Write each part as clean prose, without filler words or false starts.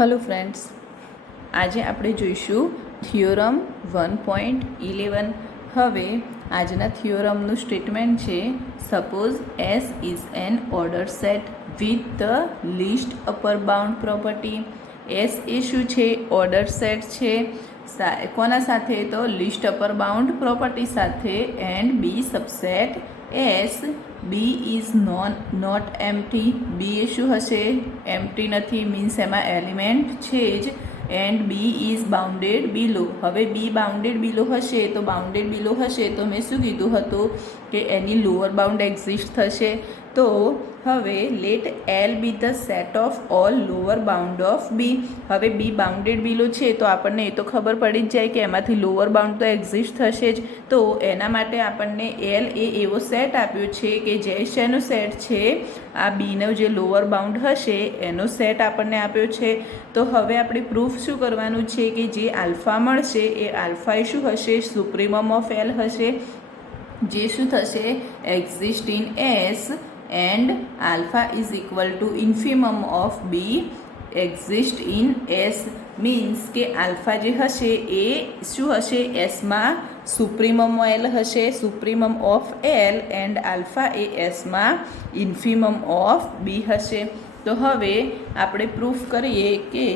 Hello friends, આજે આપણે જોઈશું થિયોરમ 1.11। હવે આજના થિયોરમનું સ્ટેટમેન્ટ છે, suppose S is an order set with the least upper bound property. S એ શું છે? ઓર્ડર સેટ છે। કોના સાથે? તો લીસ્ટ અપર બાઉન્ડ પ્રોપર્ટી સાથે। And B subset S B is not empty. B એ શું હશે? એમ્પ્ટી નથી, મીન્સ એમાં એલિમેન્ટ છે જ। And B is bounded below. હવે બી બાઉન્ડેડ બિલો હશે તો બાઉન્ડેડ બિલો હશે તો મેં શું કીધું હતું કે એની લોઅર બાઉન્ડ એક્ઝિસ્ટ થશે। તો હવે let L be the set of all lower bound of B. હવે બી બાઉન્ડેડ બિલો છે તો આપણને એ તો ખબર પડી જ જાય કે એમાંથી લોઅર બાઉન્ડ તો એક્ઝિસ્ટ થશે જ। તો એના માટે આપણને એલ એ એવો સેટ આપ્યો છે કે જે શેનો સેટ છે? આ બીનો જે લોઅર બાઉન્ડ હશે એનો સેટ આપણને આપ્યો છે। તો હવે આપણે પ્રૂફ શું કરવાનું છે કે જે આલ્ફા મળશે એ આલ્ફા એ શું હશે? સુપ્રીમમ ઓફ એલ હશે, જે શું થશે? Exist in S and alpha is equal to infimum of B exist in S. Means કે આલ્ફા જે હશે એ શું હશે? એસમાં સુપ્રીમમ એલ હશે, supremum of L, and alpha એ એસમાં ઇન્ફિમમ ઓફ બી હશે। તો હવે આપણે પ્રૂફ કરીએ કે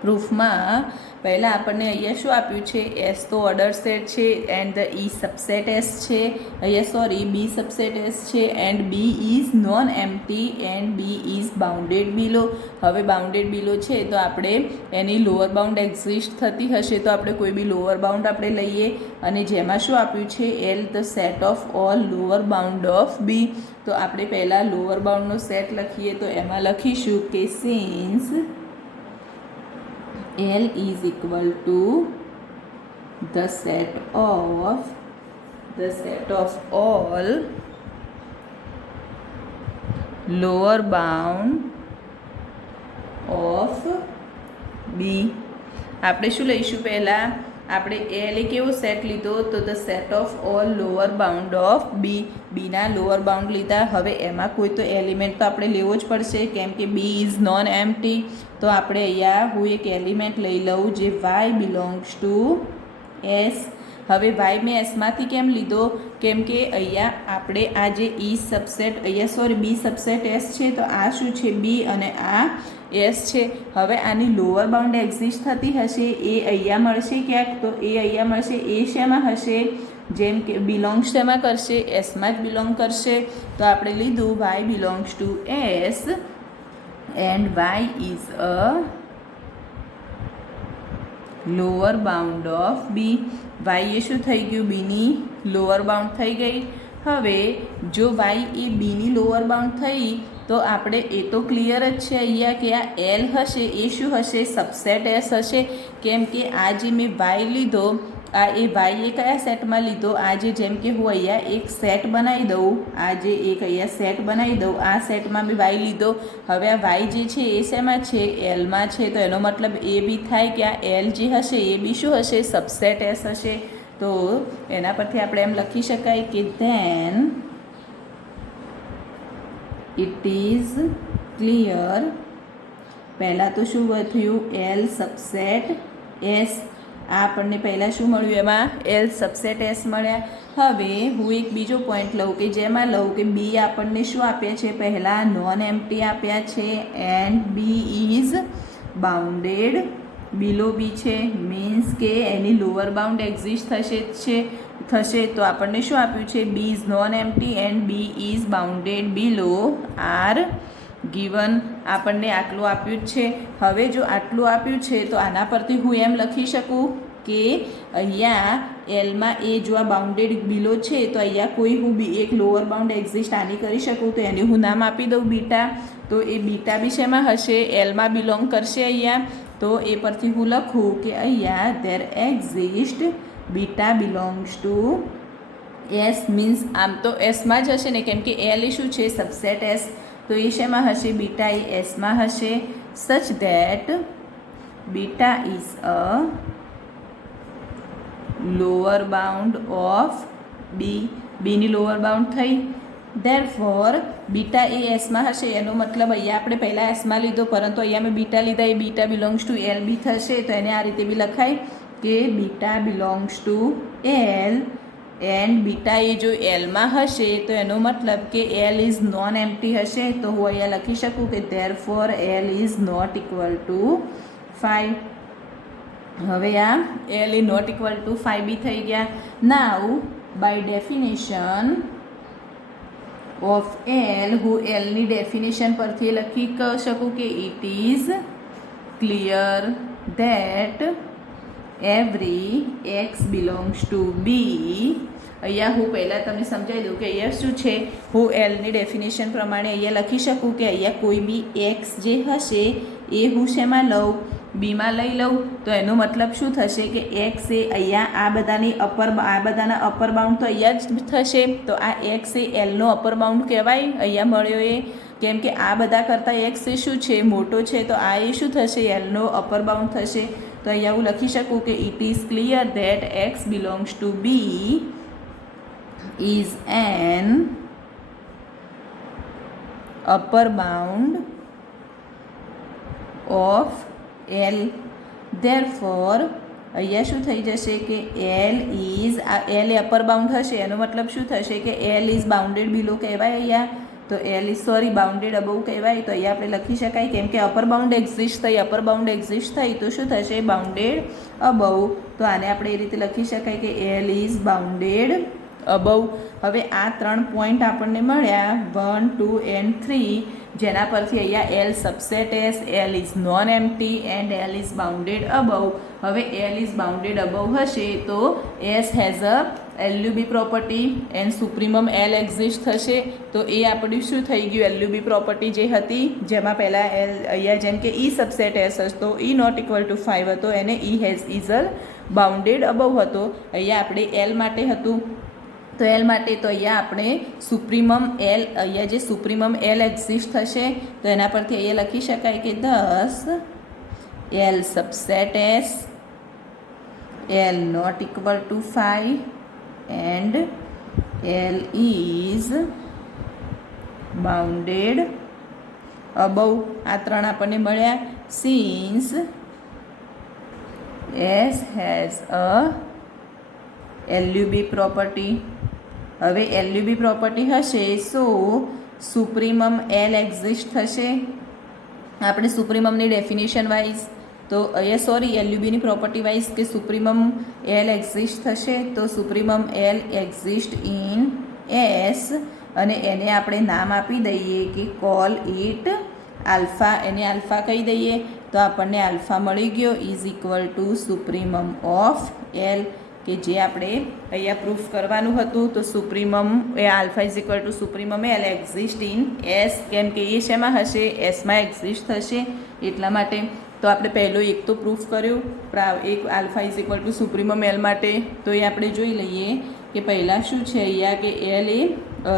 પ્રૂફમાં પહેલાં આપણને અહીંયા શું આપ્યું છે? એસ તો ઓર્ડર સેટ છે and the E subset S છે, અહીંયા બી સબસેટ એસ છે and B is non empty and B is bounded below. હવે બાઉન્ડેડ બિલો છે તો આપણે એની લોઅર બાઉન્ડ એક્ઝિસ્ટ થતી હશે તો આપણે કોઈ બી લોઅર બાઉન્ડ આપણે લઈએ અને જેમાં શું આપ્યું છે? L the set of all lower bound of B. તો આપણે પહેલાં લોઅર બાઉન્ડનો સેટ લખીએ તો એમાં લખીશું કે since L is equal to the set of all lower bound of B। આપણે શું લઈશું? પહેલાં આપણે એલ એ કેવો સેટ લીધો? તો the set of all lower bound of B. બીના લોઅર બાઉન્ડ લીધા। હવે એમાં કોઈ તો એલિમેન્ટ તો આપણે લેવો જ પડશે કેમ કે બી ઇઝ નોન એમ્પ્ટી। તો આપણે અહીંયા હું એક એલિમેન્ટ લઈ લઉં જે વાય બિલોંગ્સ ટુ એસ। હવે વાય મેં એસમાંથી કેમ લીધો? કેમ કે અહીંયા આપણે આ જે ઈ સબસેટ બી સબસેટ એસ છે તો આ શું છે? બી અને આ એસ છે। હવે આની લોઅર બાઉન્ડ એક્ઝિસ્ટ થતી હશે એ અહીંયા મળશે ક્યાંક, તો એ અહીંયા મળશે। એ શેમાં હશે? જેમ કે બિલોંગ્સ શેમાં કરશે? એસમાં જ બિલોંગ કરશે। તો આપણે લીધું Y belongs to S and Y is a lower bound of B. Y એ શું થઈ ગયું? બીની લોઅર બાઉન્ડ થઈ ગઈ। હવે જો વાય એ બીની લોઅર બાઉન્ડ થઈ તો આપણે એ તો ક્લિયર જ છે અહીંયા કે આ એલ હશે એ શું હશે? સબસેટ એસ હશે। કેમ કે આ જે મેં વાય લીધો આ એ વાય એ કયા સેટમાં લીધો? આ જે જેમ કે હું અહીંયા એક સેટ બનાવી દઉં, આ જે એક અહીંયા સેટ બનાવી દઉં, આ સેટમાં મેં વાય લીધો। હવે આ વાય જે છે એ શેમાં છે? એલમાં છે। તો એનો મતલબ એ બી થાય કે આ એલ જે હશે એ બી શું હશે? સબસેટ એસ હશે। તો એના પરથી આપણે એમ લખી શકાય કે ધેન ઇટ ઇઝ ક્લિયર। પહેલાં તો શું થયું? L subset S. આ આપણને પહેલાં શું મળ્યું? એમાં એલ સબસેટ એસ મળ્યા। હવે હું એક બીજો પોઈન્ટ લઉં કે જેમાં લઉં કે બી આપણને શું આપ્યા છે? પહેલાં નોન એમ્પ્ટી આપ્યા છે એન્ડ બી ઇઝ બાઉન્ડેડ બિલો બી છે। મીન્સ કે એની લોઅર બાઉન્ડ એક્ઝિસ્ટ થશે તો આપણને શું આપ્યું છે? B is non empty and B is bounded below R given. આપણને આટલું આપ્યું જ છે। હવે જો આટલું આપ્યું છે તો આના પરથી હું એમ લખી શકું કે અહીંયા એલમાં એ જો આ બાઉન્ડેડ બિલો છે તો અહીંયા કોઈ હું એક લોઅર બાઉન્ડ એક્ઝિસ્ટ આની કરી શકું તો એની હું નામ આપી દઉં બીટા। તો એ બીટા બી શેમાં હશે? એલમાં બિલોંગ કરશે અહીંયા। તો એ પરથી હું લખું કે અહીંયા there exist beta belongs to S. Means આમ તો એસમાં જ હશે ને કેમ કે એલ એ શું છે? Subset S. તો એ શેમાં હશે? બીટા એ એસમાં હશે। Such that beta is a lower bound of B. બીની લોઅર બાઉન્ડ થઈ ધેરફોર બીટા એ એસમાં હશે એનો મતલબ અહીંયા આપણે પહેલાં એસમાં લીધો પરંતુ અહીંયા મેં બીટા લીધા એ beta belongs to L B થશે તો એને આ રીતે બી લખાય કે beta belongs to L and beta એ જો એલમાં હશે તો એનો મતલબ કે એલ ઇઝ નોન એમ્પ્ટી હશે તો હું અહીંયા લખી શકું કે therefore L is not equal to 5. હવે આ L is not equal to 5 B થઈ ગયા. Now by definition of L હું એલની ડેફિનેશન પરથી લખી શકું કે it is clear that every x belongs to B. અહીંયા હું પહેલાં તમને સમજાવી દઉં કે અહીંયા શું છે, હું એલની ડેફિનેશન પ્રમાણે અહીંયા લખી શકું કે અહીંયા કોઈ બી એક્સ જે હશે એ હું શેમાં લઉં, બીમાં લઈ લઉં તો એનો મતલબ શું થશે કે એક્સ એ અહીંયા આ બધાના અપર બાઉન્ડ તો અહીંયા જ થશે તો આ એક્સ એ એલનો અપર બાઉન્ડ કહેવાય અહીંયા મળ્યો એ, કેમ કે આ બધા કરતાં એક્સ એ શું છે મોટો છે તો આ એ શું થશે એલનો અપર બાઉન્ડ થશે. તો અહીંયા હું લખી શકું કે it is clear that x belongs to B is an upper bound of L. Therefore અહીંયા શું થઈ જશે કે એલ ઇઝ આ એલ એ અપર બાઉન્ડ હશે એનો મતલબ શું થશે કે એલ ઇઝ બાઉન્ડેડ બિલો કહેવાય અહીંયા, તો એલ ઇઝ બાઉન્ડેડ અબવ કહેવાય. તો અહીંયા આપણે લખી શકાય કેમ કે અપર બાઉન્ડ એક્ઝિસ્ટ થઈ તો શું થશે બાઉન્ડેડ અબવ. તો આને આપણે એ રીતે લખી શકાય કે એલ ઇઝ બાઉન્ડેડ અબવ. હવે આ 3 પોઈન્ટ આપણને મળ્યા 1, 2 એન્ડ 3 જેના પરથી અહીંયા L subset S, L is non empty and L is bounded above. હવે એલ ઇઝ બાઉન્ડેડ અબવ હશે તો S has a LUB property and supremum L exist થશે. તો એ આપણી શું થઈ ગયું એલયુબી પ્રોપર્ટી જે હતી જેમાં પહેલાં એલ અહીંયા જેમ કે ઈ સબસેટ એસ હતો ઈ નોટ ઇક્વલ ટુ 5 હતો એને ઈ હેઝ ઇઝ બાઉન્ડેડ અબવ હતો. અહીંયા આપણે એલ માટે હતું તો એલ માટે તો અહીંયા આપણે સુપ્રીમમ એલ અહીંયા જે સુપ્રીમમ એલ એક્ઝિસ્ટ થશે તો એના પરથી અહીંયા લખી શકાય કે 10 L subset S L not equal to 5 and L is bounded above. આ 3 આપણને મળ્યા since S has a LUB property. હવે એલયુબી પ્રોપર્ટી હશે સો સુપ્રીમમ એલ એક્ઝિસ્ટ થશે આપણે સુપ્રીમમની ડેફિનેશન વાઇઝ. તો અહીંયા એલયુબીની પ્રોપર્ટી વાઇઝ કે સુપ્રીમમ એલ એક્ઝિસ્ટ થશે તો supremum L exist in S અને એને આપણે નામ આપી દઈએ કે કોલ ઇટ આલ્ફા. એને આલ્ફા કહી દઈએ તો આપણને આલ્ફા મળી ગયો is equal to supremum of L કે જે આપણે અહીંયા પ્રૂફ કરવાનું હતું. તો સુપ્રીમમ એ alpha is equal to supremum L exist in S કેમ કે એ શેમાં હશે એસમાં એક્ઝિસ્ટ થશે એટલા માટે. તો આપણે પહેલો એક તો પ્રૂફ કર્યું એક alpha is equal to supremum L માટે. તો એ આપણે જોઈ લઈએ કે પહેલાં શું છે અહીંયા કે એલ એ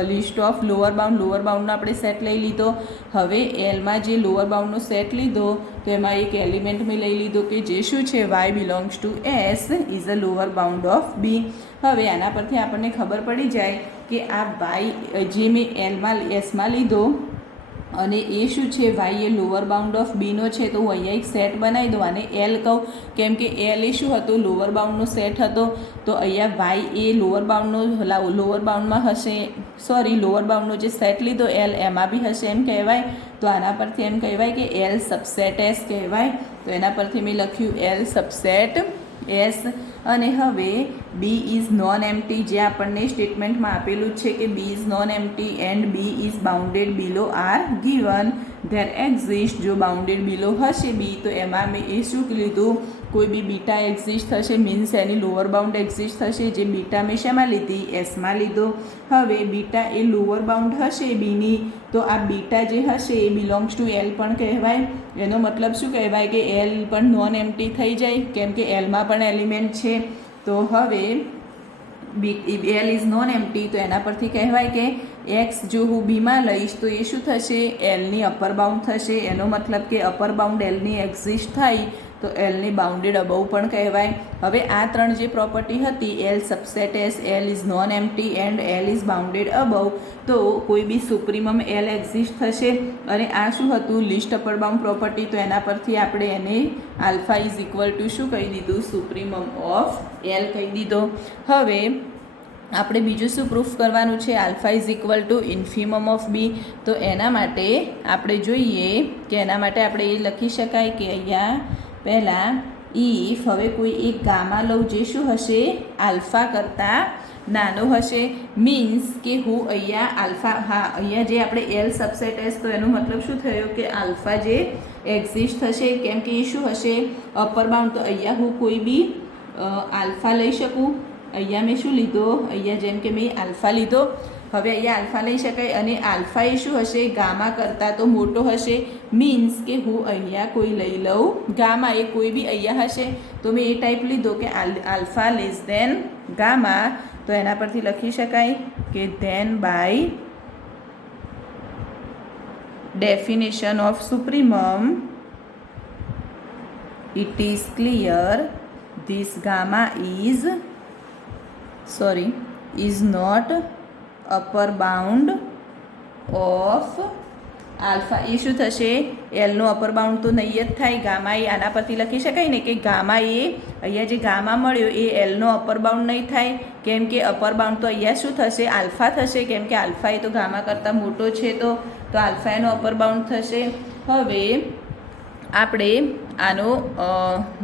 લિસ્ટ ઓફ લોઅર બાઉન્ડનો આપણે સેટ લઈ લીધો. હવે એલમાં જે લોઅર બાઉન્ડનો સેટ લીધો તો એમાં એક એલિમેન્ટ મેં લઈ લીધો કે જે શું છે y belongs to S is a lower bound of B. હવે આના પરથી આપણને ખબર પડી જાય કે આ વાય જે મેં એસમાં લીધો અને એ શું છે વાય એ લોઅર બાઉન્ડ ઓફ બીનો છે તો હું અહીંયા એક સેટ બનાવી દઉં અને એલ કહું કેમ કે એલ એ શું હતો લોઅર બાઉન્ડનો સેટ હતો. તો અહીંયા વાય એ લોઅર બાઉન્ડમાં હશે લોઅર બાઉન્ડનો જે સેટ લીધો એલ એમાં બી હશે એમ કહેવાય. તો આના પરથી એમ કહેવાય કે એલ સબસેટ એસ કહેવાય. તો એના પરથી મેં લખ્યું એલ સબસેટ એસ. અને હવે બી ઇઝ નોન એમ્પ્ટી જે આપણને સ્ટેટમેન્ટમાં આપેલું છે કે B is non empty and B is bounded below R given there exist. જો બાઉન્ડેડ બિલો હશે બી તો એમાં મેં એ શું લીધું કોઈ બી બીટા એક્ઝિસ્ટ થશે મીન્સ એની લોઅર બાઉન્ડ એક્ઝિસ્ટ થશે જે બીટા મેં શેમાં લીધી એસમાં લીધો. હવે બીટા એ લોઅર બાઉન્ડ હશે બીની તો આ બીટા જે હશે એ બિલોંગ્સ ટુ એલ પણ કહેવાય. એનો મતલબ શું કહેવાય કે એલ પણ નોન એમ્પ્ટી થઈ જાય કેમ કે એલમાં પણ એલિમેન્ટ છે. તો હવે એલ ઇઝ નોન એમ્પ્ટી તો એના પરથી કહેવાય કે એક્સ જો હું બીમાં લઈશ તો એ શું થશે એલની અપર બાઉન્ડ થશે. એનો મતલબ કે અપર બાઉન્ડ એલની એક્ઝિસ્ટ થાય તો એલની બાઉન્ડેડ અબવ પણ કહેવાય. હવે આ ત્રણ જે પ્રોપર્ટી હતી, L subset S, L is non empty and L is bounded above, તો કોઈ બી સુપ્રીમમ એલ એક્ઝિસ્ટ થશે. અને આ શું હતું, લીસ્ટ અપર બાઉન્ડ પ્રોપર્ટી, તો એના પરથી આપણે એને આલ્ફા ઇઝ ઇક્વલ ટુ શું કહી દીધું, સુપ્રીમમ ઓફ એલ કહી દીધો. હવે આપણે બીજું શું પ્રૂફ કરવાનું છે, alpha is equal to infimum of B. તો એના માટે આપણે જોઈએ કે એના માટે આપણે એ લખી શકાય કે અહીંયા પહેલાં ઇફ હવે કોઈ એક ગામા લઉં જે શું હશે, આલ્ફા કરતાં નાનો હશે. મીન્સ કે હું અહીંયા આલ્ફા, હા અહીંયા જે આપણે એલ સબસેટ એસ, તો એનો મતલબ શું થયો કે આલ્ફા જે એક્ઝિસ્ટ થશે, કેમ કે એ શું હશે, અપર બાઉન્ડ. તો અહીંયા હું કોઈ બી આલ્ફા લઈ શકું. અહીંયા મેં શું લીધો, અહીંયા જેમ કે મેં આલ્ફા લીધો, હવે અહીંયા આલ્ફા લઈ શકાય. અને આલ્ફા એ શું હશે, ગામા કરતાં તો મોટો હશે. મીન્સ કે હું અહીંયા કોઈ લઈ લઉં ગામા, એ કોઈ બી અહીંયા હશે, તો મેં એ ટાઈપ લીધો કે આલ્ફા લેસ દેન ગામા. તો એના પરથી લખી શકાય કે then by definition of supremum it is clear this gamma is not upper bound of alpha. એ શું થશે, એલનો અપર બાઉન્ડ તો નહીં જ થાય, ગામા એ આના પરથી લખી શકાય ને કે ગામા એ અહીંયા જે ગામા મળ્યો એ એલનો અપર બાઉન્ડ નહીં થાય, કેમ કે અપર બાઉન્ડ તો અહીંયા શું થશે, આલ્ફા થશે, કેમ કે આલ્ફા એ તો ગામા કરતાં મોટો છે, તો આલ્ફા એનો અપર બાઉન્ડ થશે. હવે આપણે આનો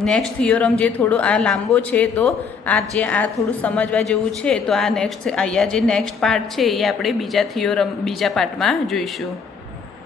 નેક્સ્ટ થિયોરમ જે થોડો આ લાંબો છે, તો આ થોડું સમજવા જેવું છે, તો આ નેક્સ્ટ અહીંયા જે નેક્સ્ટ પાર્ટ છે એ આપણે બીજા પાર્ટમાં જોઈશું.